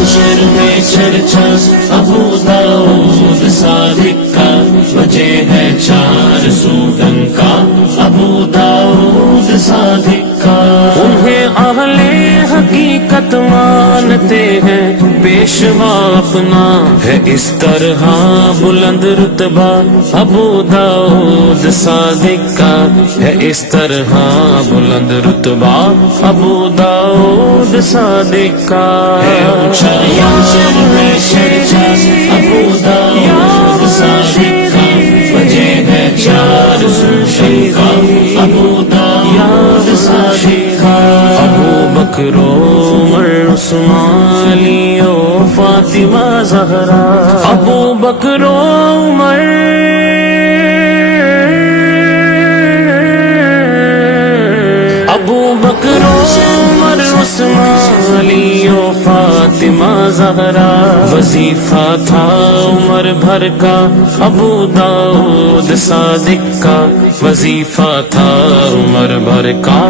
منشر میں چرچا ابو داؤد صادق کا، وجہ ہے چار سودن کا ابو داؤد صادق کا۔ انہیں اہل حقیقت مانتے ہیں، پیشوا اپنا ہے اس طرح بلند رتبہ ابو داؤد صادق کا، ہے اس طرح بلند رتبہ ابو داؤد صادق کا۔ ہے اونچا منشر میں چرچا ابو داؤد صادق کا، وجہ ہے چار سودن کا ابو داؤد صادق کا۔ ابو بکر عمر عثمان علی و فاطمہ زہرا، ابو بکر عمر عمر عثمان علی و فاطمہ زہرا، وظیفہ تھا عمر بھر کا ابو داؤد صادق کا، وظیفہ تھا عمر بھر کا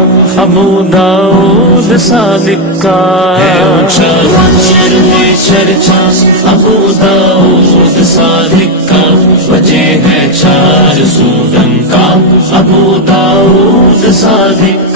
ابو داؤد صادق کا۔ ہے اونچا منشر میں چرچا ابو داؤد صادق کا، وجہ ہے چار سودن کا ابو داؤد صادق